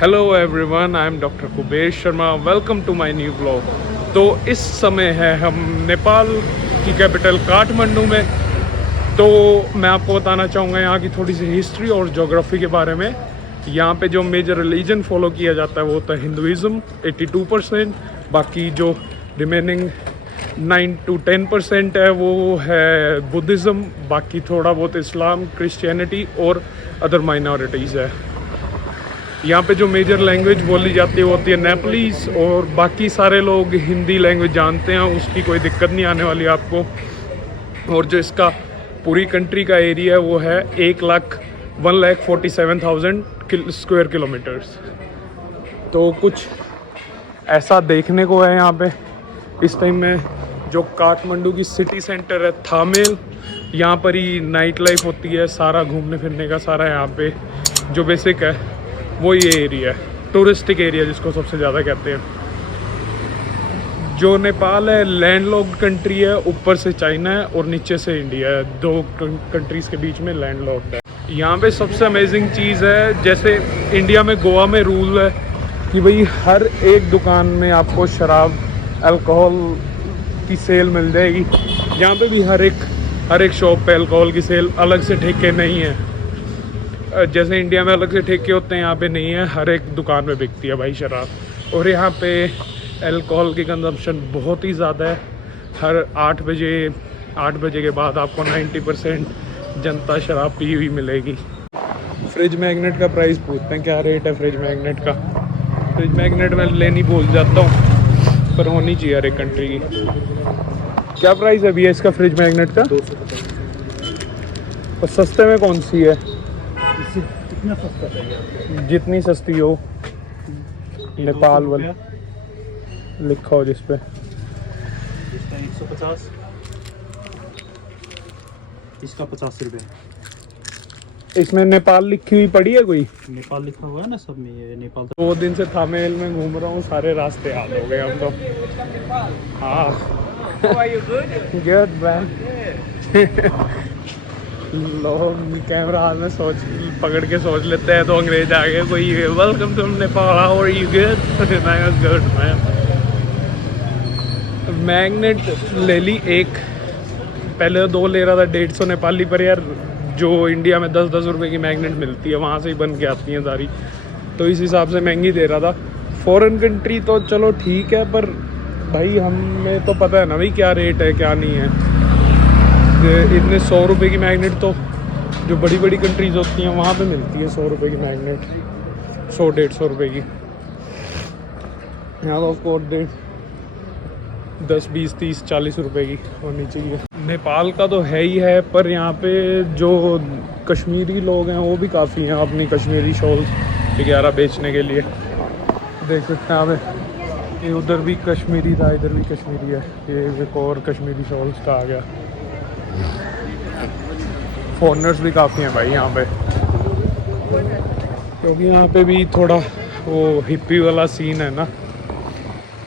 Hello everyone, I am doctor Kuber Sharma. Welcome to my new blog. तो इस समय है हम नेपाल की कैपिटल काठमांडू में। तो मैं आपको बताना चाहूँगा यहाँ की थोड़ी सी हिस्ट्री और ज्योग्राफी के बारे में। यहाँ पे जो मेजर रिलीजन फॉलो किया जाता है वो होता है हिंदुइज़्म 82%। बाकी जो रिमेनिंग 9 to 10% है वो है बुद्धिज़्म। बाकी थोड़ा बहुत इस्लाम, क्रिश्चियनिटी और अदर माइनॉरिटीज़ है। यहाँ पे जो मेजर लैंग्वेज बोली जाती है वो होती है नेपालीज, और बाकी सारे लोग हिंदी लैंग्वेज जानते हैं, उसकी कोई दिक्कत नहीं आने वाली आपको। और जो इसका पूरी कंट्री का एरिया है वो है 1,47,000 स्क्वायर किलोमीटर्स। तो कुछ ऐसा देखने को है यहाँ पे इस टाइम में। जो काठमांडू की सिटी सेंटर है थामेल, यहाँ पर ही नाइट लाइफ होती है, सारा घूमने फिरने का सारा यहाँ पे जो बेसिक है वो ये एरिया है, टूरिस्टिक एरिया जिसको सबसे ज़्यादा कहते हैं। जो नेपाल है लैंडलॉक्ड कंट्री है, ऊपर से चाइना है और नीचे से इंडिया है, दो कंट्रीज़ के बीच में लैंडलॉक्ड है। यहाँ पे सबसे अमेजिंग चीज़ है, जैसे इंडिया में गोवा में रूल है कि भाई हर एक दुकान में आपको शराब, अल्कोहल की सेल मिल जाएगी। यहाँ पे भी हर एक शॉप पे अल्कोहल की सेल, अलग से ठेके नहीं है। जैसे इंडिया में अलग से ठेके होते हैं, यहाँ पे नहीं है, हर एक दुकान में बिकती है भाई शराब। और यहाँ पे अल्कोहल की कंजम्पशन बहुत ही ज़्यादा है। हर 8 बजे के बाद आपको 90% जनता शराब पी हुई मिलेगी। फ्रिज मैग्नेट का प्राइस पूछते हैं, क्या रेट है फ्रिज मैग्नेट का। फ्रिज मैग्नेट मैं लेनी भूल जाता हूँ, पर होनी चाहिए हर एक कंट्री की। क्या प्राइस है भैया इसका फ्रिज मैग्नेट का? 250। और सस्ते में कौन सी है? कितना सस्ता चाहिए? जितनी सस्ती हो, नेपाल वाला लिखा हो जिस पे। इसका 150, इसका 50 रुपये। इसमें नेपाल लिखी हुई पड़ी है कोई? नेपाल लिखा हुआ है ना सब में, ये नेपाल। 2 दिन से थामेल में घूम रहा हूँ, सारे रास्ते याद हो गए हम तो। हाँ गुड मैन। लोग कैमरा हाथ में पकड़ के सोच लेते हैं तो अंग्रेज आ गए कोई। Welcome to Nepal, how are you? Good man. Magnet ले ली एक, पहले 2 ले रहा था 150 नेपाली, पर यार जो इंडिया में 10-10 रुपए की मैग्नेट मिलती है वहाँ से ही बन के आती हैं सारी, तो इस हिसाब से महंगी दे रहा था। फॉरेन कंट्री तो चलो ठीक है, पर भाई हमें तो पता है ना भाई क्या रेट है क्या नहीं है। इतने 100 रुपये की मैग्नेट तो जो बड़ी बड़ी कंट्रीज होती हैं वहाँ पे मिलती है 100 रुपये की मैग्नेट, 100-150 रुपये की। यहाँ तो ऑफकोर्स 10, 20, 30, 40 रुपये की होनी चाहिए। नेपाल का तो है ही है, पर यहाँ पे जो कश्मीरी लोग हैं वो भी काफ़ी हैं अपनी कश्मीरी शॉल्स वगैरह बेचने के लिए। देख सकते हैं आप, ये उधर भी कश्मीरी था, इधर भी कश्मीरी है। ये एक और कश्मीरी शॉल्स का आ गया। फॉरेनर्स भी काफ़ी हैं भाई यहाँ पे, क्योंकि यहाँ पे भी थोड़ा वो हिप्पी वाला सीन है ना।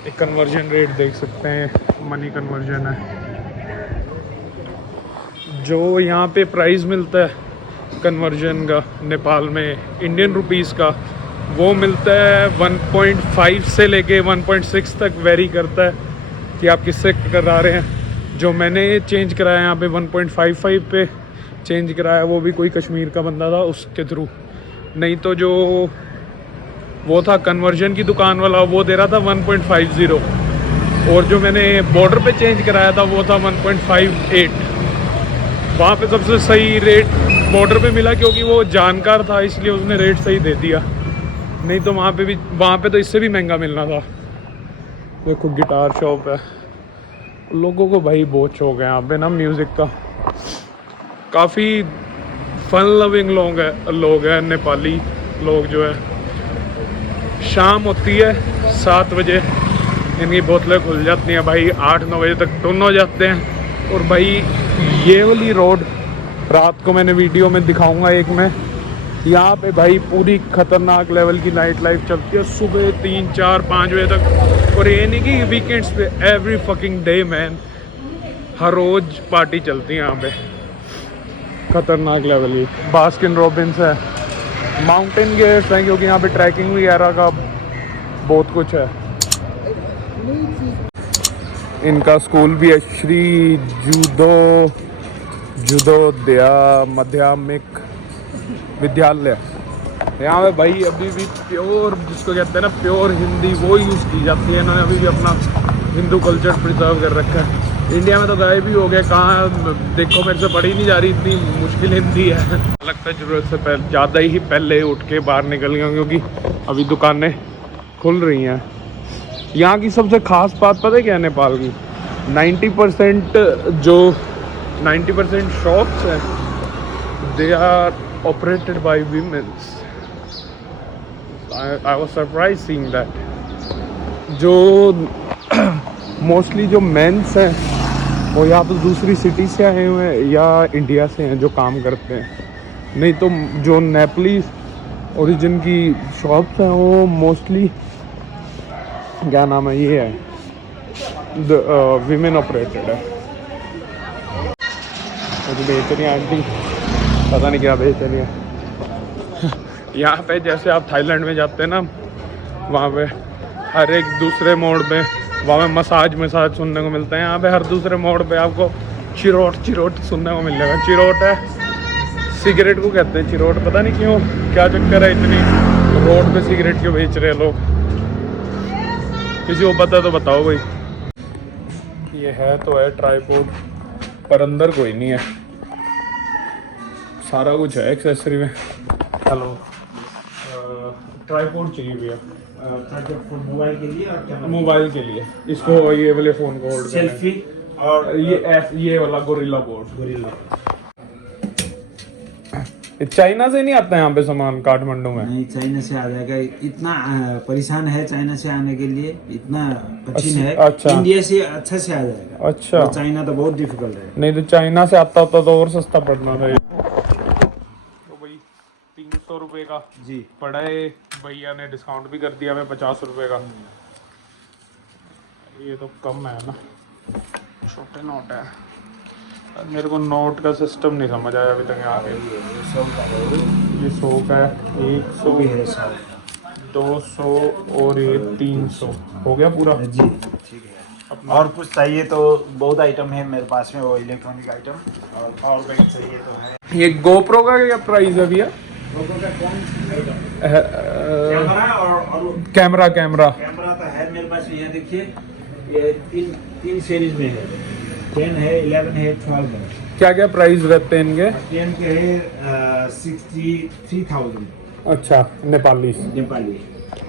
एक कन्वर्जन रेट देख सकते हैं, मनी कन्वर्जन है। जो यहाँ पे प्राइस मिलता है कन्वर्जन का नेपाल में इंडियन रुपीस का, वो मिलता है 1.5 से लेके 1.6 तक वेरी करता है कि आप किससे करा रहे हैं। जो मैंने चेंज कराया यहाँ पे 1.55 पे चेंज कराया, वो भी कोई कश्मीर का बंदा था उसके थ्रू। नहीं तो जो वो था कन्वर्जन की दुकान वाला, वो दे रहा था 1.50। और जो मैंने बॉर्डर पे चेंज कराया था वो था 1.58। वहाँ पे सबसे सही रेट बॉर्डर पे मिला, क्योंकि वो जानकार था इसलिए उसने रेट सही दे दिया। नहीं तो वहाँ पे तो इससे भी महंगा मिलना था। देखो गिटार शॉप है। लोगों को भाई बहुत शौक है यहाँ पे ना म्यूज़िक का। काफ़ी फन लविंग लोग हैं नेपाली लोग। जो है शाम होती है 7 बजे, इनकी बोतलें खुल जाती हैं भाई, 8-9 बजे तक टुन हो जाते हैं। और भाई ये वाली रोड रात को मैंने वीडियो में दिखाऊंगा एक में, यहाँ पे भाई पूरी ख़तरनाक लेवल की नाइट लाइफ चलती है सुबह 3, 4, 5 बजे तक। और ये नहीं कि वीकेंड्स पे, एवरी फकिंग डे मैन, हर रोज़ पार्टी चलती है यहाँ पे, ख़तरनाक लेवल की। बास्किन रॉबिन्स है, माउंटेन गेट्स हैं क्योंकि यहाँ पे ट्रैकिंग वगैरह का बहुत कुछ है। इनका स्कूल भी है श्री जुदोदया माध्यमिक विद्यालय। यहाँ पे भाई अभी भी प्योर, जिसको कहते हैं ना प्योर हिंदी, वो यूज़ की जाती है। इन्होंने अभी भी अपना हिंदू कल्चर प्रिजर्व कर रखा है। इंडिया में तो गायब ही हो गया, कहाँ देखो मेरे से पढ़ी नहीं जा रही, इतनी मुश्किल हिंदी है। लगता है ज़रूरत से पहले ज़्यादा ही पहले उठ के बाहर निकल गया, क्योंकि अभी दुकानें खुल रही हैं। यहाँ की सबसे ख़ास बात पता है क्या है नेपाल की? 90% शॉप्स हैं, they are operated by womens. I was surprise seeing that. जो मोस्टली जो मेंस हैं वो या तो दूसरी सिटी से आए हुए हैं या इंडिया से हैं जो काम करते हैं, नहीं तो जो नेपालीज ओरिजिन की शॉप्स हैं वो मोस्टली क्या नाम है, ये है वीमेन ऑपरेटेड है। तो बेच रही हैं आंटी, पता नहीं क्या बेच रही है। यहाँ पे जैसे आप थाईलैंड में जाते हैं ना, वहाँ पे हर एक दूसरे मोड़ पे वहाँ पे मसाज सुनने को मिलता है। यहाँ पे हर दूसरे मोड़ पे आपको चिरोट सुनने को मिलेगा। चिरोट है, सिगरेट को कहते हैं चिरोट, पता नहीं क्यों, क्या चक्कर है इतनी रोड पे सिगरेट क्यों बेच रहे हैं लोग। किसी को पता तो बताओ भाई। ये है तो है ट्राइपॉड, पर अंदर कोई नहीं है, सारा कुछ है एक्सेसरी में। हेलो, ट्राइपॉड चाहिए भैया। मोबाइल के लिए और कैमरा, मोबाइल के लिए, इसको ये वाले फ़ोन को होल्ड करना है। सेल्फी और ये वाला गोरिल्ला बोर्ड। गोरिल्ला। चाइना से नहीं आता है यहाँ पे सामान काठमांडू में? नहीं, चाइना से आ जाएगा। इतना परेशान है चाइना से आने के लिए, इतना कठिन है। अच्छा। इंडिया से अच्छा से आ जाएगा। अच्छा। और चाइना तो बहुत डिफिकल्ट है। नहीं तो चाइना से आता होता तो और सस्ता पड़ना था। तो भाई 300 रुपये का जी पड़ा है, भैया ने डिस्काउंट भी कर दिया हमें 50 रुपये का। ये तो कम है ना, छोटे नोट है। मेरे को नोट का सिस्टम नहीं समझ आया अभी तक यहाँ पे। ये 100 का है, 100 भी है, 100, 200 और ये 300 हो गया पूरा। जी ठीक है। और कुछ चाहिए तो बहुत आइटम है मेरे पास में, वो इलेक्ट्रॉनिक आइटम और बैग चाहिए तो है। ये गोप्रो का क्या प्राइस है भैया? कैमरा कैमरा तो है मेरे पास में, ये देखिए, ये तीन सीरीज में है। 10 है, 11 है, 12 है। क्या क्या प्राइस रहते हैं इनके? 10 के है 63,000 अच्छा, नेपाली। नेपाली,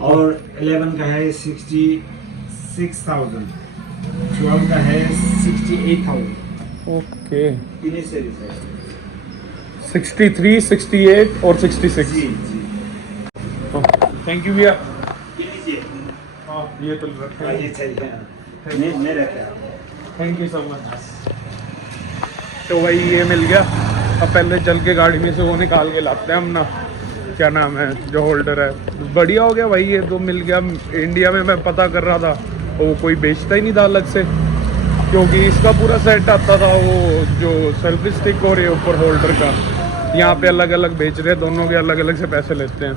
और 11 का है 66,000, 12 का है 68,000। ओके, तीन सीरीज है। 63, 68 और 66। जी। थैंक यू भैया। ये लीजिए। हाँ, ये तो रखें। ये चाहिए, नहीं रखे। Thank you so much. तो भाई ये मिल गया। अब पहले चल के गाड़ी में से वो निकाल के लाते हैं हम ना, क्या नाम है जो होल्डर है। बढ़िया हो गया भाई, ये तो मिल गया। इंडिया में मैं पता कर रहा था वो कोई बेचता ही नहीं था अलग से, क्योंकि इसका पूरा सेट आता था, वो जो सेल्फी स्टिक और ये ऊपर होल्डर का। यहाँ पे अलग अलग बेच रहे हैं, दोनों के अलग अलग से पैसे लेते हैं।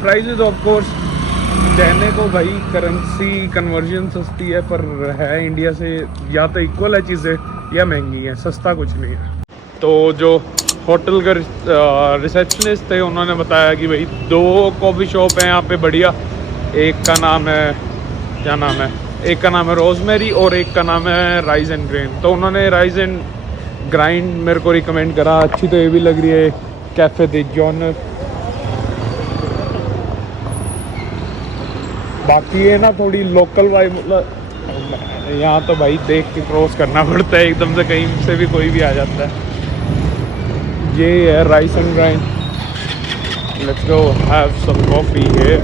प्राइजेज ऑफ कोर्स कहने को भाई करेंसी कन्वर्जन सस्ती है, पर है इंडिया से या तो इक्वल है चीज़ें या महंगी है, सस्ता कुछ नहीं है। तो जो होटल का रिसेप्शनिस्ट थे उन्होंने बताया कि भाई 2 कॉफ़ी शॉप हैं यहाँ पे बढ़िया। एक का नाम है, क्या नाम है, एक का नाम है रोजमेरी और एक का नाम है राइज एंड ग्राइंड। तो उन्होंने राइज एंड ग्राइंड मेरे को रिकमेंड करा। अच्छी तो ये भी लग रही है, कैफ़े दे जॉनर। बाकी ये ना थोड़ी लोकल वाइब, मतलब यहाँ तो भाई देख के क्रॉस करना पड़ता है, एकदम से कहीं से भी कोई भी आ जाता है। ये है rice and grind. Let's go have some coffee here.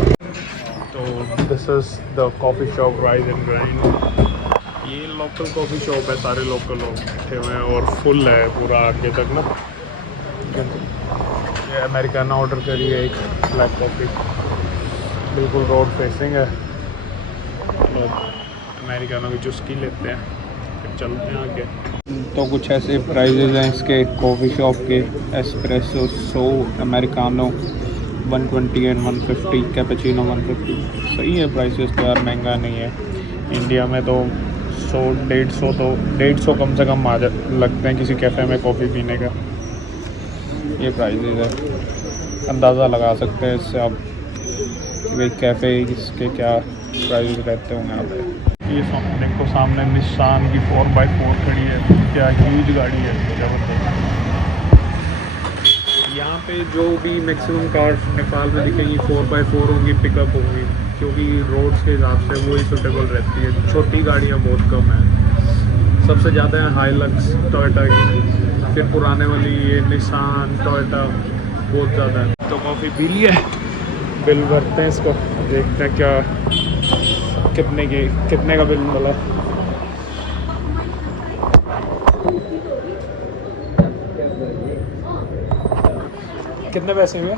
तो this is the coffee shop rice and grind. ये लोकल कॉफ़ी शॉप है, सारे लोकल लोग बैठे हुए हैं और फुल है पूरा आगे तक ना। ये अमेरिकाना ऑर्डर करी है, एक ब्लैक कॉफ़ी, बिल्कुल रोड फेसिंग है। लोग अमेरिकानों की चुस्की लेते हैं। फिर चलते हैं आगे। तो कुछ ऐसे प्राइजेज़ हैं इसके कॉफ़ी शॉप के। Espresso 100, americano 120 and 150, cappuccino 150। सही है प्राइसेस तो यार, महंगा नहीं है। इंडिया में तो 100-150 तो 150 कम से कम लगते हैं किसी कैफ़े में कॉफ़ी पीने का। ये प्राइजेज़ है, अंदाज़ा लगा सकते हैं इससे आप कि भाई कैफ़े इसके क्या प्राइस रहते होंगे यहाँ पे। ये देखो सामने निशान की 4x4 खड़ी है, क्या ह्यूज गाड़ी है, ज़बरदस्त। यहाँ पे जो भी मैक्सिमम कार्स नेपाल में दिखेंगी 4x4 होंगी, पिकअप होंगी, क्योंकि रोड्स के हिसाब से वही सूटेबल रहती है। छोटी गाड़ियाँ बहुत कम हैं, सबसे ज़्यादा है हाईलक्स टोयोटा की, फिर पुराने वाली ये निशान टोयोटा बहुत ज़्यादा है। तो कॉफ़ी पी ली है, बिल भरते हैं इसको, देखते हैं क्या कितने का बिल मिला। कितने पैसे हुए?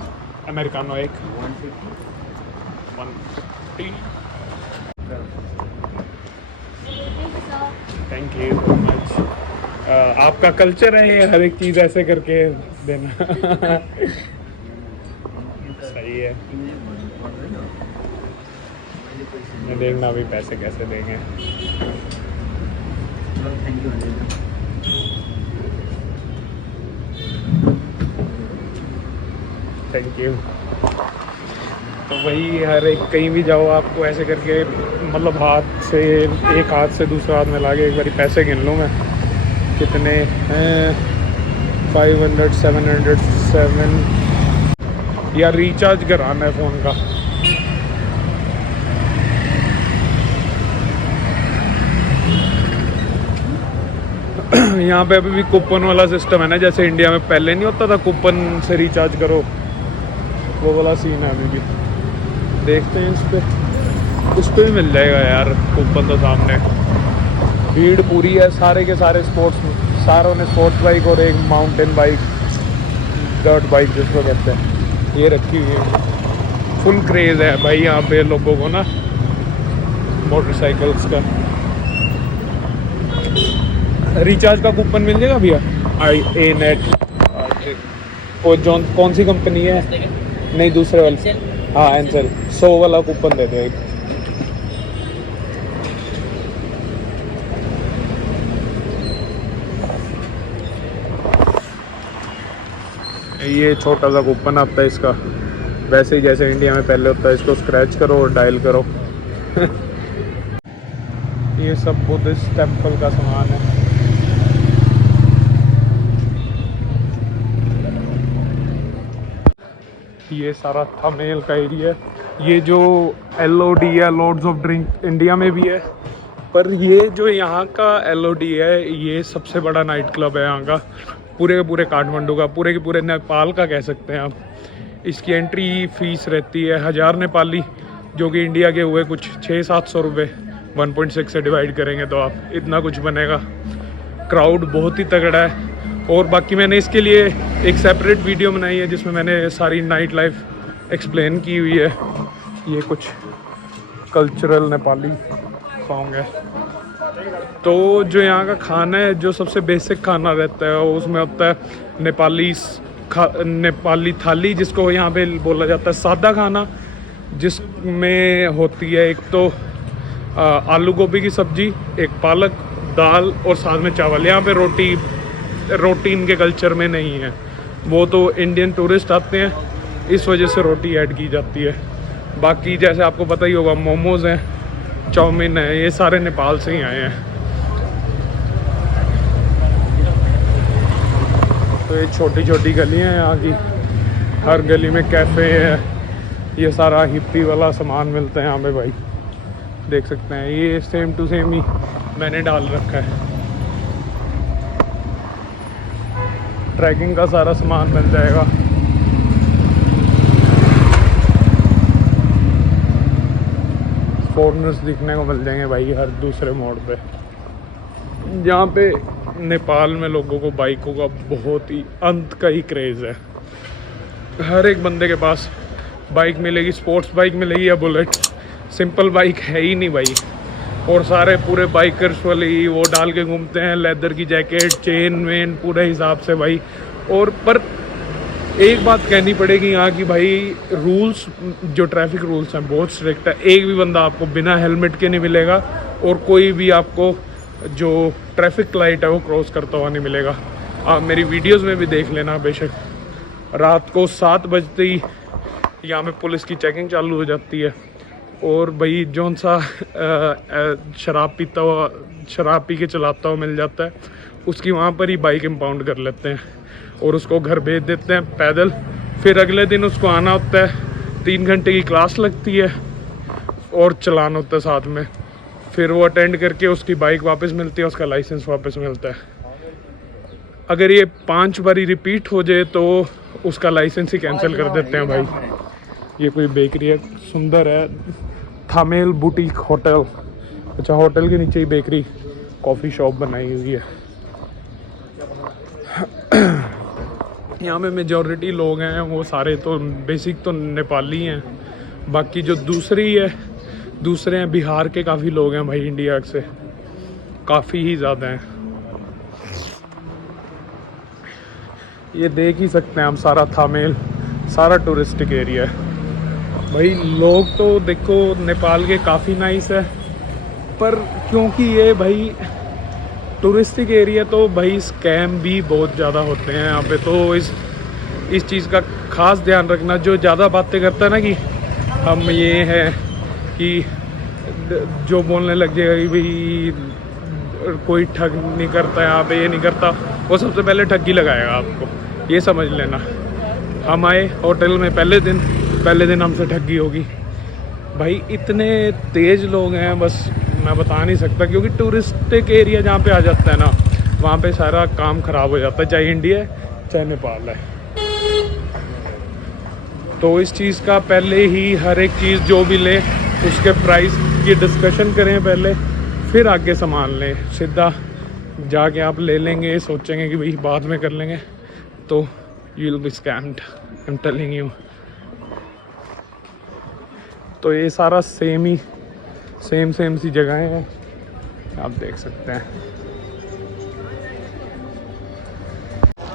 अमेरिकानो एक 150। Thank you very much. आपका कल्चर है ये, हर एक चीज़ ऐसे करके देना। सही है, मैं देखना अभी पैसे कैसे देंगे। Thank you. तो वही हर एक कहीं भी जाओ आपको ऐसे करके, मतलब हाथ से, एक हाथ से दूसरा हाथ मिला के एक बारी पैसे गिन लूँ मैं कितने हैं। 500, 700, 7 या रिचार्ज कराना है फ़ोन का। यहाँ पे अभी भी कूपन वाला सिस्टम है ना, जैसे इंडिया में पहले नहीं होता था कूपन से रिचार्ज करो, वो वाला सीन है अभी भी। देखते हैं इस पे भी मिल जाएगा यार कूपन। तो सामने भीड़ पूरी है, सारे के सारे सारों ने स्पोर्ट्स बाइक और एक माउंटेन बाइक, डर्ट बाइक जिसको कहते हैं, ये रखी हुई है। फुल क्रेज़ है भाई यहाँ पे लोगों को ना मोटरसाइकिल्स का। रिचार्ज का कूपन मिल जाएगा भैया? ए नेट कौन सी कंपनी है? नहीं दूसरे वाले, हाँ एंसल। 100 वाला कूपन दे दो एक। ये छोटा सा कूपन आता है इसका, वैसे ही जैसे इंडिया में पहले होता है, इसको स्क्रैच करो और डायल करो। ये सब बुद्धिस्ट टेम्पल का सामान है। ये सारा थंबनेल का एरिया है। ये जो LOD है, लॉर्ड्स ऑफ ड्रिंक, इंडिया में भी है, पर ये जो यहाँ का LOD है ये सबसे बड़ा नाइट क्लब है यहाँ का, पूरे के पूरे काठमांडू का, पूरे के पूरे नेपाल का कह सकते हैं आप। इसकी एंट्री फीस रहती है 1000 नेपाली, जो कि इंडिया के हुए कुछ 600-700 रुपये। 1.6 से डिवाइड करेंगे तो आप इतना कुछ बनेगा। क्राउड बहुत ही तगड़ा है। और बाकी मैंने इसके लिए एक सेपरेट वीडियो बनाई है जिसमें मैंने सारी नाइट लाइफ एक्सप्लेन की हुई है। ये कुछ कल्चरल नेपाली सॉन्ग है। तो जो यहाँ का खाना है, जो सबसे बेसिक खाना रहता है उसमें होता है नेपाली थाली, जिसको यहाँ पे बोला जाता है सादा खाना, जिसमें होती है एक तो आलू गोभी की सब्जी, एक पालक, दाल और साथ में चावल। यहाँ पे रोटी इनके कल्चर में नहीं है, वो तो इंडियन टूरिस्ट आते हैं इस वजह से रोटी ऐड की जाती है। बाकी जैसे आपको पता ही होगा, मोमोज़ हैं, चाउमीन है, ये सारे नेपाल से ही आए हैं। तो ये छोटी छोटी गलियाँ हैं यहाँ की, हर गली में कैफ़े है। ये सारा हिप्पी वाला सामान मिलता है यहाँ पे भाई, देख सकते हैं। ये सेम टू सेम ही मैंने डाल रखा है। ट्रैकिंग का सारा सामान मिल जाएगा। फॉरेनर्स दिखने को मिल जाएंगे भाई हर दूसरे मोड़ पे। यहाँ पे नेपाल में लोगों को बाइकों का बहुत ही अंत का ही क्रेज़ है। हर एक बंदे के पास बाइक मिलेगी, स्पोर्ट्स बाइक मिलेगी या बुलेट। सिंपल बाइक है ही नहीं भाई। और सारे पूरे बाइकर्स वाले ही वो डाल के घूमते हैं, लेदर की जैकेट, चेन वेन पूरे हिसाब से भाई। और पर एक बात कहनी पड़ेगी यहाँ की भाई, रूल्स जो ट्रैफिक रूल्स हैं बहुत स्ट्रिक्ट है। एक भी बंदा आपको बिना हेलमेट के नहीं मिलेगा और कोई भी आपको जो ट्रैफिक लाइट है वो क्रॉस करता हुआ नहीं मिलेगा। आप मेरी वीडियोस में भी देख लेना बेशक। रात को 7 बजते ही यहाँ पे पुलिस की चेकिंग चालू हो जाती है और भाई जौन सा शराब पीता हुआ, शराब पी के चलाता हुआ मिल जाता है, उसकी वहाँ पर ही बाइक इम्पाउंड कर लेते हैं और उसको घर भेज देते हैं पैदल। फिर अगले दिन उसको आना होता है, 3 घंटे की क्लास लगती है और चलान होता है साथ में। फिर वो अटेंड करके उसकी बाइक वापस मिलती है, उसका लाइसेंस वापस मिलता है। अगर ये 5 बारी रिपीट हो जाए तो उसका लाइसेंस ही कैंसिल कर देते हैं भाई। ये कोई बेकरी है, सुंदर है, थामेल बुटीक होटल। अच्छा, होटल के नीचे ही बेकरी कॉफ़ी शॉप बनाई हुई है। यहाँ में मेजॉरिटी लोग हैं वो सारे तो बेसिक तो नेपाली हैं, बाकी जो दूसरे हैं बिहार के काफ़ी लोग हैं भाई, इंडिया से काफ़ी ही ज़्यादा हैं। ये देख ही सकते हैं हम, सारा थामेल, सारा टूरिस्टिक एरिया है भाई। लोग तो देखो नेपाल के काफ़ी नाइस है, पर क्योंकि ये भाई टूरिस्टिक एरिया तो भाई स्कैम भी बहुत ज़्यादा होते हैं यहाँ पे। तो इस चीज़ का ख़ास ध्यान रखना। जो ज़्यादा बातें करता है ना कि हम ये है कि जो बोलने लग जाएगा कि भाई कोई ठग नहीं करता यहाँ पे, ये नहीं करता, वो सबसे पहले ठगी लगाएगा आपको, ये समझ लेना। हम आए होटल में पहले दिन हमसे ठगी होगी भाई। इतने तेज़ लोग हैं बस मैं बता नहीं सकता, क्योंकि टूरिस्टिक एरिया जहाँ पे आ जाता है ना, वहाँ पे सारा काम ख़राब हो जाता है, चाहे इंडिया है चाहे नेपाल है। तो इस चीज़ का पहले ही हर एक चीज़ जो भी लें उसके प्राइस की डिस्कशन करें पहले, फिर आगे सामान लें। सीधा जाके आप ले लेंगे, सोचेंगे कि भाई बाद में कर लेंगे, तो you will be scammed, I am telling you. तो ये सारा सेम सी जगहें हैं, आप देख सकते हैं।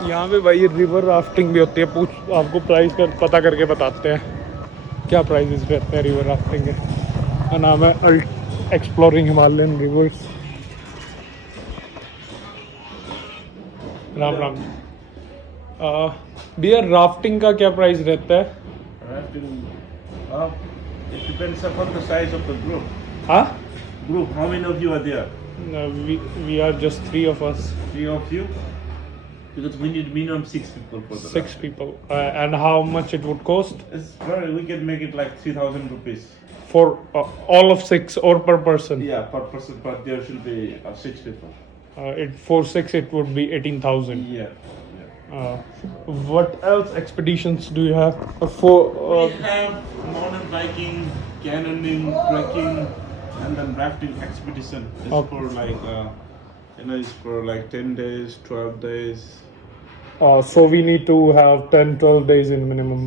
यहाँ पे भाई रिवर राफ्टिंग भी होती है। आपको प्राइस पता करके बताते हैं क्या प्राइसेस रहते हैं रिवर राफ्टिंग के। का नाम है exploring Himalayan reverse. Ram Ram. भैया राफ्टिंग का क्या प्राइस रहता है? It depends upon the size of the group. हाँ? Group, how many of you are there? We are just 3 of us. 3 of you? Because we need minimum 6 people for the 6 people. And how much it would cost? It's very, we can make it like 3,000 rupees. For all of 6 or per person? Yeah, per person, but there should be 6 people. For 6 it would be 18,000. Yeah. What else expeditions do you have? We have mountain biking, canyoning, trekking, and then rafting expedition. It's Okay. for like, it's for like 10 days, 12 days. So we need to have 10-12 days in minimum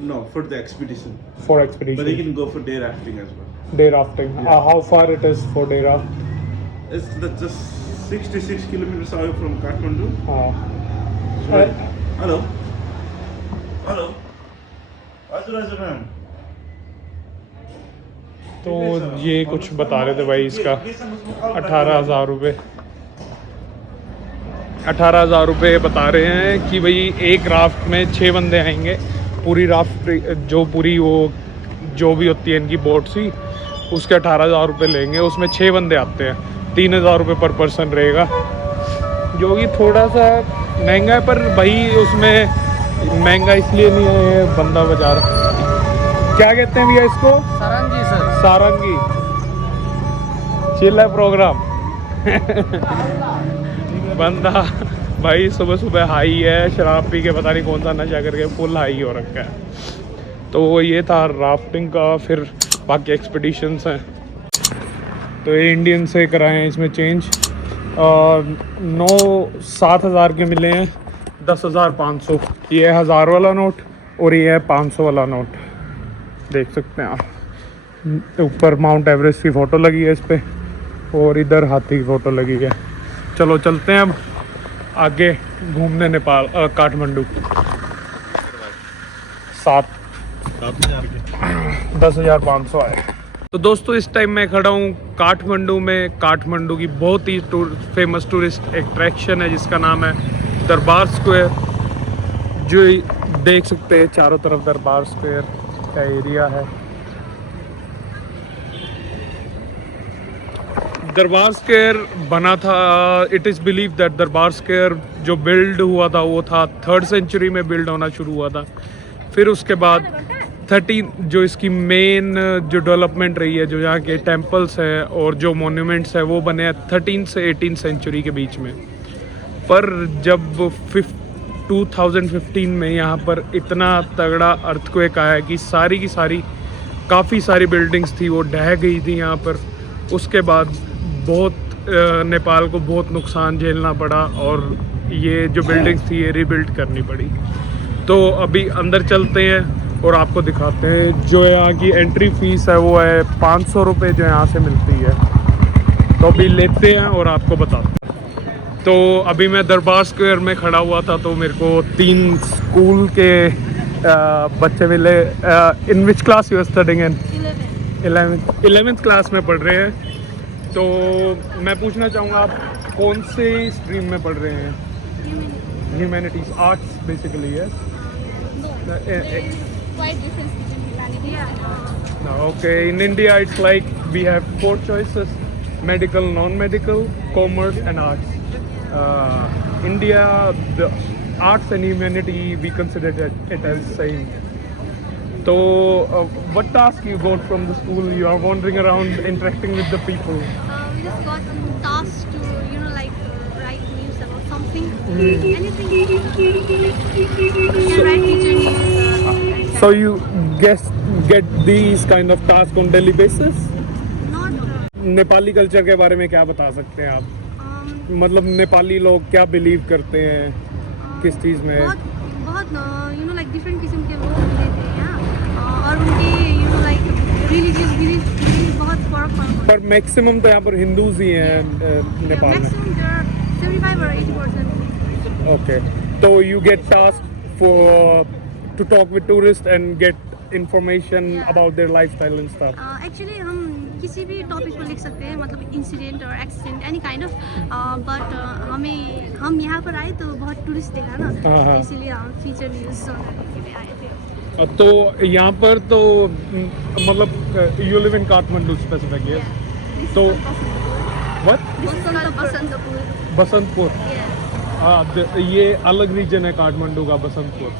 No, for the expedition. for expedition. But you can go for day rafting as well. Day rafting. Yeah. How far it is for day raft? It's just 66 kilometers away from Kathmandu. Right. Hello. Hello. तो ये कुछ बता रहे थे भाई इसका 18,000 रुपये। 18,000 रुपये बता रहे हैं कि भाई एक राफ्ट में 6 बंदे आएंगे। पूरी राफ्ट जो भी होती है इनकी बोट सी, उसके 18,000 रुपये लेंगे। उसमें 6 बंदे आते हैं, 3,000 रुपये पर पर्सन रहेगा, जो कि थोड़ा सा महंगा है। पर भाई उसमें महंगा इसलिए नहीं है, बंदा बाजार क्या कहते हैं भैया इसको? सारंगी सर। सारंगी चिल्ला प्रोग्राम। बंदा भाई सुबह सुबह हाई है, शराब पी के पता नहीं कौन सा नशा करके फुल हाई हो रखा है। तो ये था राफ्टिंग का। फिर बाकी एक्सपीडिशंस हैं तो ये इंडियन से कराएं, इसमें चेंज 7,000 के मिले हैं 10,500। ये है 1,000 वाला नोट और ये है 500 वाला नोट, देख सकते हैं आप। ऊपर माउंट एवरेस्ट की फ़ोटो लगी है इस पर। और इधर हाथी की फोटो लगी है। चलो चलते हैं अब आगे घूमने नेपाल काठमांडू। 10,500 आए। तो दोस्तों इस टाइम मैं खड़ा हूँ काठमांडू में। काठमांडू की बहुत ही फेमस टूरिस्ट अट्रैक्शन है जिसका नाम है दरबार स्क्वायर। जो देख सकते हैं चारों तरफ दरबार स्क्वायर का एरिया है। दरबार स्क्वायर बना था, इट इज़ बिलीव दैट दरबार स्क्वायर जो बिल्ड हुआ था वो था 3rd सेंचुरी में बिल्ड होना शुरू हुआ था। फिर उसके बाद 13 जो इसकी मेन जो डेवलपमेंट रही है, जो यहाँ के टेम्पल्स है और जो मोन्यूमेंट्स है वो बने हैं 13 से 18 सेंचुरी के बीच में। पर जब 2015 में यहाँ पर इतना तगड़ा अर्थक्वेक आया कि सारी की सारी काफ़ी सारी बिल्डिंग्स थी वो ढह गई थी यहाँ पर। उसके बाद बहुत नेपाल को बहुत नुकसान झेलना पड़ा और ये जो बिल्डिंग्स थी ये रीबिल्ड करनी पड़ी। तो अभी अंदर चलते हैं और आपको दिखाते हैं। जो यहाँ की एंट्री फीस है वो है 500 रुपये जो यहाँ से मिलती है। तो अभी लेते हैं और आपको बताते हैं। तो अभी मैं दरबार स्क्वायर में खड़ा हुआ था तो मेरे को 3 स्कूल के बच्चे मिले। In which class you are studying in? 11th class में पढ़ रहे हैं। तो मैं पूछना चाहूँगा आप कौन से स्ट्रीम में पढ़ रहे हैं? ह्यूमैनिटीज़, आर्ट्स बेसिकली है। Quite difference between humanity and No, okay. In India, it's like we have 4 choices: medical, non-medical, commerce, and arts. India, the arts and humanity, we consider it as same. So, what task you got from the school? You are wandering around, interacting with the people. we just got a task to write news about something, anything. And write teacher news. So you get these kind of tasks on daily basis? Not. Nepali culture के बारे में क्या बता सकते हैं आप? मतलब नेपाली लोग क्या बिलीव करते हैं किस चीज़ में? बहुत डिफरेंट किस्म के लोग रहते हैं यहाँ और उनके रिलीजियस बिलीफ बहुत फर्क है। पर मैक्सिमम तो यहाँ पर हिंदूज ही हैं नेपाल में। Maximum 75 or 80%. Okay. So you get tasked to talk with tourists and get information about their lifestyle and stuff. Actually हम किसी भी टॉपिक पर लिख सकते हैं, मतलब इंसिडेंट और accident any kind of. But हम यहाँ पर आए तो बहुत टूरिस्ट देखा ना, इसीलिए हम फीचर न्यूज़ के लिए आए थे। तो यहाँ पर तो मतलब you live in Kathmandu specific, yes? तो व्हाट? बसंतपुर। हाँ, ये अलग रीजन है काठमांडू का, बसंतपुर।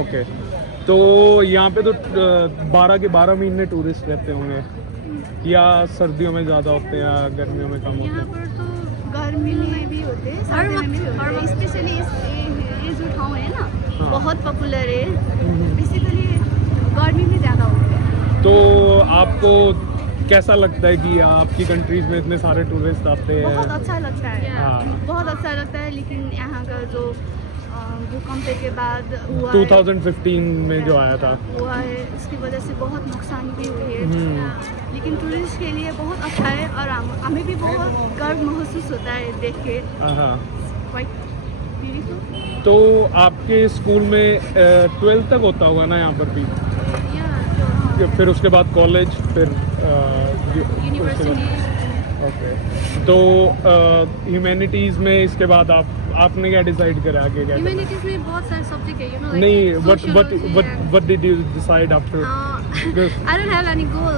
ओके। तो यहाँ पे तो 12 के 12 महीने टूरिस्ट रहते होंगे या सर्दियों में ज़्यादा होते हैं या गर्मियों में कम होते यहाँ हैं? पर तो गर्मी में भी होते हैं, सर्दियों में भी होते हैं। स्पेशली ये जो ठाव है ना, बहुत पॉपुलर है। बेसिकली गर्मी में ज़्यादा होते हैं। तो आपको कैसा लगता है कि आपकी कंट्रीज में इतने सारे टूरिस्ट आते हैं? बहुत अच्छा लगता है। हाँ। बहुत अच्छा लगता है, लेकिन यहाँ का जो भूकंप के बाद हुआ 2015 में जो आया था हुआ है, उसकी वजह से बहुत नुकसान भी हुई है। लेकिन टूरिस्ट के लिए बहुत अच्छा है और हमें भी बहुत गर्व महसूस होता है देख के। Quite beautiful. तो आपके स्कूल में 12th तक होता होगा ना यहाँ पर भी? फिर उसके बाद कॉलेज, फिर यूनिवर्सिटी। ओके। तो ह्यूमैनिटीज़ में इसके बाद आपने क्या डिसाइड करा आगे क्या? ह्यूमैनिटीज में बहुत सारे सब्जेक्ट है, नहीं, what did you decide after? I don't have any goal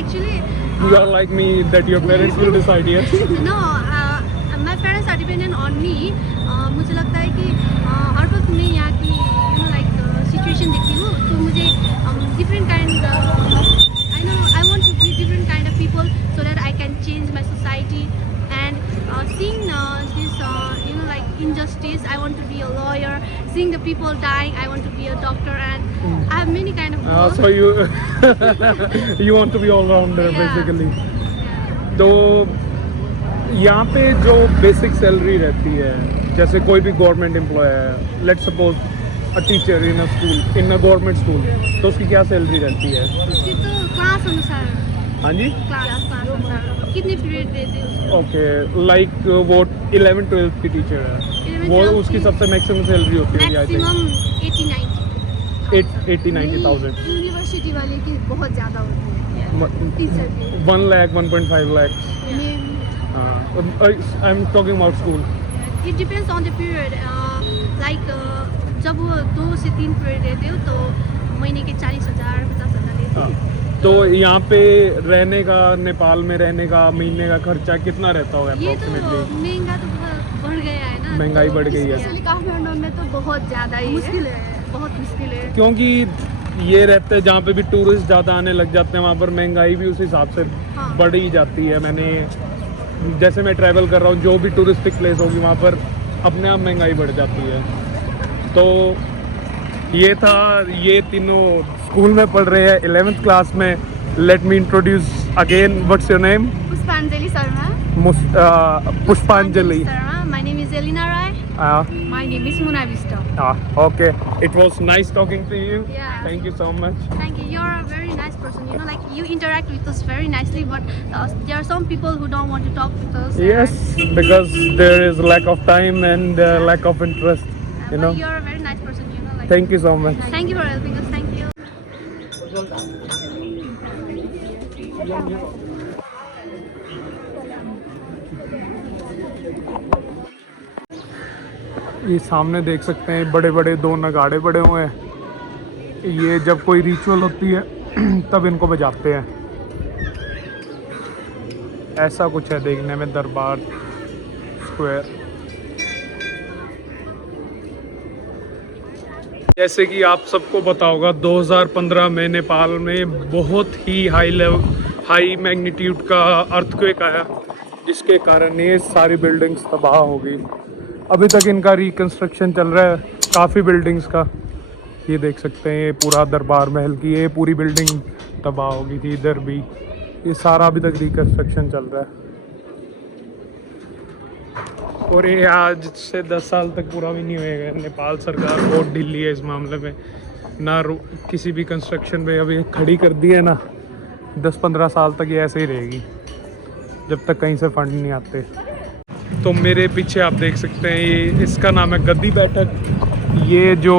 actually. You are like me that your parents will decide, yes? No, my parents are dependent on me. मुझे लगता है कि हर वक्त मैं यहाँ की सिचुएशन देखती हूँ तो मुझे different kind I want to be different kind of people so that I can change my society and seeing this injustice, I want to be a lawyer. Seeing the people dying, I want to be a doctor, and I have many kind of goals. So you want to be all rounder basically. तो यहाँ पे जो basic salary रहती है, जैसे कोई भी government employ है, let's suppose a teacher in a school, in a government school, तो उसकी क्या सैलरी रहती है? उसकी तो क्लास अनुसार हाँ जी क्लास कितने पीरियड देते हो? ओके लाइक वो 11-12 की टीचर है 11-12 वो उसकी सबसे मैक्सिमम सैलरी होती है मैक्सिमम 80-90 80-90,000 यूनिवर्सिटी वाले की बहुत ज़्यादा होती है टीचर की 1 lakh 1.5 lakh I am talking about school it depends on the period like जब वो 2 से 3 पीरियड देते हो तो महीने के 40,000 50,000 देते हो। तो यहाँ पे रहने का नेपाल में रहने का महीने का खर्चा कितना रहता होगा ये तो अप्रोक्सीमेटली महंगा तो बहुत बढ़ गया है ना महंगाई तो बढ़ गई है इसलिए काठमांडू में तो बहुत ज़्यादा ही मुश्किल है बहुत मुश्किल है क्योंकि ये रहते हैं जहाँ पे भी टूरिस्ट ज़्यादा आने लग जाते हैं वहाँ पर महंगाई भी उस हिसाब से हाँ। बढ़ ही जाती है मैंने जैसे मैं ट्रैवल कर रहा हूँ जो भी टूरिस्टिक प्लेस होगी वहाँ पर अपने आप महंगाई बढ़ जाती है तो ये था ये तीनों स्कूल में पढ़ रहे हैं 11th क्लास में let me introduce again what's your name Pushpanjali Sharma Pushpanjali Sharma my name is Alina Rai my name is Muna Bisht okay it was nice talking to you Yeah. thank you so much Thank you. You're a very nice person. You know, like you interact with us very nicely, but there are some people who don't want to talk with us. yes because there is lack of time and lack of interest you know But you're a very nice person. You know, like. thank you so much Thank you for helping us. Thank you. ये सामने देख सकते हैं बड़े बड़े 2 नगाड़े पड़े हुए हैं ये जब कोई रिचुअल होती है तब इनको बजाते हैं ऐसा कुछ है देखने में दरबार स्क्वायर जैसे कि आप सबको पता होगा 2015 में नेपाल में बहुत ही हाई मैग्नीट्यूड का अर्थक्वेक आया जिसके कारण ये सारी बिल्डिंग्स तबाह हो गई अभी तक इनका रिकंस्ट्रक्शन चल रहा है काफ़ी बिल्डिंग्स का ये देख सकते हैं ये पूरा दरबार महल की ये पूरी बिल्डिंग तबाह हो गई थी इधर भी ये सारा अभी तक रिकंस्ट्रक्शन चल रहा है और ये आज से 10 साल तक पूरा भी नहीं होएगा नेपाल सरकार बहुत ढीली है इस मामले में ना किसी भी कंस्ट्रक्शन पे अभी खड़ी कर दी है ना 10-15 साल तक ये ऐसे ही रहेगी जब तक कहीं से फंड नहीं आते तो मेरे पीछे आप देख सकते हैं ये इसका नाम है गद्दी बैठक ये जो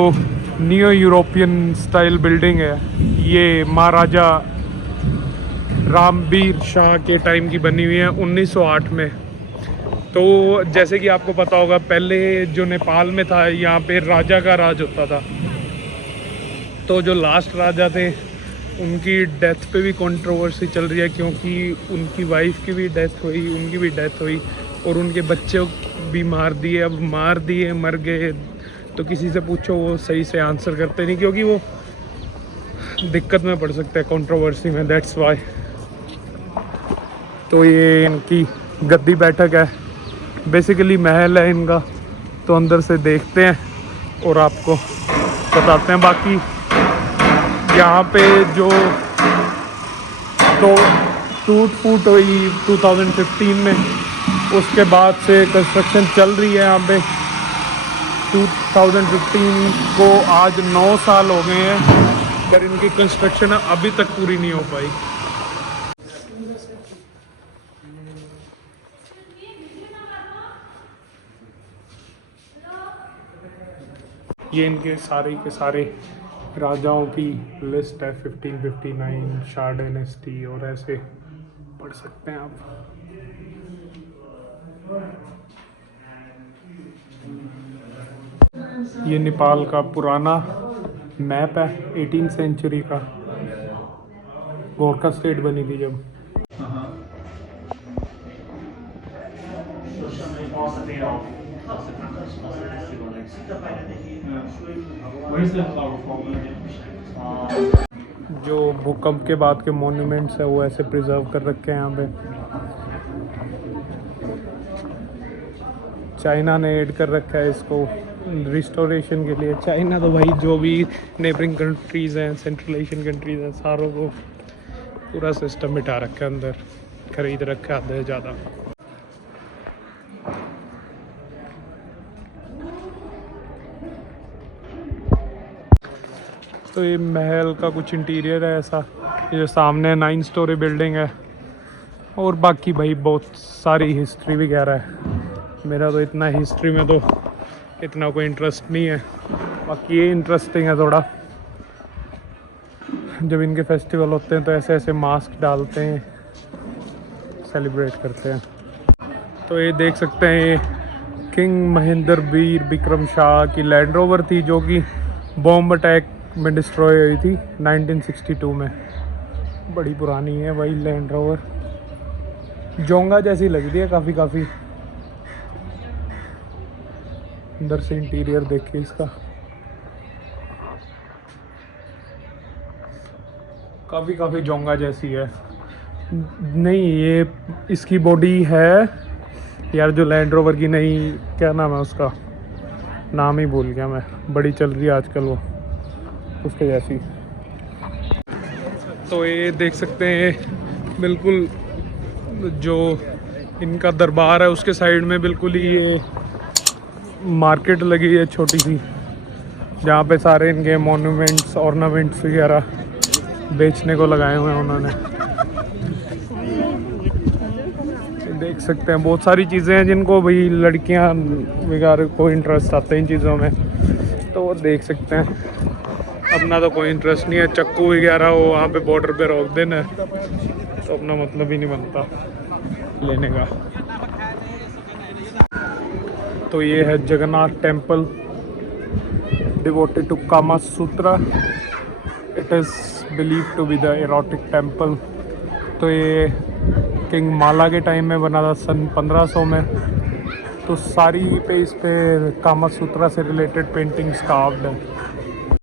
नियो यूरोपियन स्टाइल बिल्डिंग है ये महाराजा रामवीर शाह के टाइम की बनी हुई है 1908 में तो जैसे कि आपको पता होगा पहले जो नेपाल में था यहाँ पे राजा का राज होता था तो जो लास्ट राजा थे उनकी डेथ पे भी कंट्रोवर्सी चल रही है क्योंकि उनकी वाइफ की भी डेथ हुई उनकी भी डेथ हुई और उनके बच्चे भी मार दिए मर गए तो किसी से पूछो वो सही से आंसर करते नहीं क्योंकि वो दिक्कत में पड़ सकते हैं कंट्रोवर्सी में दैट्स वाई तो ये इनकी गद्दी बैठक है बेसिकली महल है इनका तो अंदर से देखते हैं और आपको बताते हैं बाकी यहाँ पे जो तो टूट फूट हुई 2015 में उसके बाद से कंस्ट्रक्शन चल रही है यहाँ पे 2015 को आज 9 साल हो गए हैं पर इनकी कंस्ट्रक्शन अभी तक पूरी नहीं हो पाई ये इनके सारे के सारे राजाओं की लिस्ट है 1559 शाह डायनेस्टी और ऐसे पढ़ सकते हैं आप ये नेपाल का पुराना मैप है 18th सेंचुरी का गोरखा स्टेट बनी थी जब जो भूकंप के बाद के मॉन्यूमेंट्स है वो ऐसे प्रिजर्व कर रखे हैं यहाँ पे चाइना ने ऐड कर रखा है इसको रिस्टोरेशन के लिए चाइना तो भाई जो भी नेबरिंग कंट्रीज़ हैं सेंट्रल एशियन कंट्रीज़ हैं सारों को पूरा सिस्टम बिठा रखा है अंदर खरीद रखा है आधे से ज़्यादा तो ये महल का कुछ इंटीरियर है ऐसा ये सामने 9 स्टोरी बिल्डिंग है और बाकी भाई बहुत सारी हिस्ट्री वगैरह है। मेरा तो इतना हिस्ट्री में तो इतना कोई इंटरेस्ट नहीं है, बाकी ये इंटरेस्टिंग है थोड़ा। जब इनके फेस्टिवल होते हैं तो ऐसे ऐसे मास्क डालते हैं, सेलिब्रेट करते हैं। तो ये देख सकते हैं, ये किंग महेंद्र वीर विक्रम शाह की लैंड रोवर थी जो कि बॉम्ब अटैक में डिस्ट्रॉय हुई थी 1962 में। बड़ी पुरानी है भाई लैंड रोवर, जोंगा जैसी लग रही है काफ़ी। अंदर से इंटीरियर देखिए इसका, काफ़ी जोंगा जैसी है। नहीं, ये इसकी बॉडी है यार जो लैंड रोवर की, नहीं क्या नाम है उसका, नाम ही भूल गया मैं, बड़ी चल रही है आजकल वो, उसके जैसी। तो ये देख सकते हैं बिल्कुल जो इनका दरबार है उसके साइड में बिल्कुल ही ये मार्केट लगी है छोटी सी, जहाँ पे सारे इनके मॉन्यूमेंट्स ऑर्नामेंट्स वगैरह बेचने को लगाए हुए हैं उन्होंने। देख सकते हैं बहुत सारी चीज़ें हैं जिनको भाई लड़कियां वगैरह को इंटरेस्ट आता है इन चीज़ों में, तो वो देख सकते हैं। अपना तो कोई इंटरेस्ट नहीं है, चक्कू वगैरह वो वहाँ पे बॉर्डर पे रोक देना, तो अपना मतलब ही नहीं बनता लेने का। तो ये है Jagannath temple devoted to Kama Sutra, it is believe to be the erotic temple. तो ये किंग माला के टाइम में बना था सन 1500 में। तो सारी पे इस पे कामा सूत्रा से रिलेटेड पेंटिंग्स कार्व्ड है।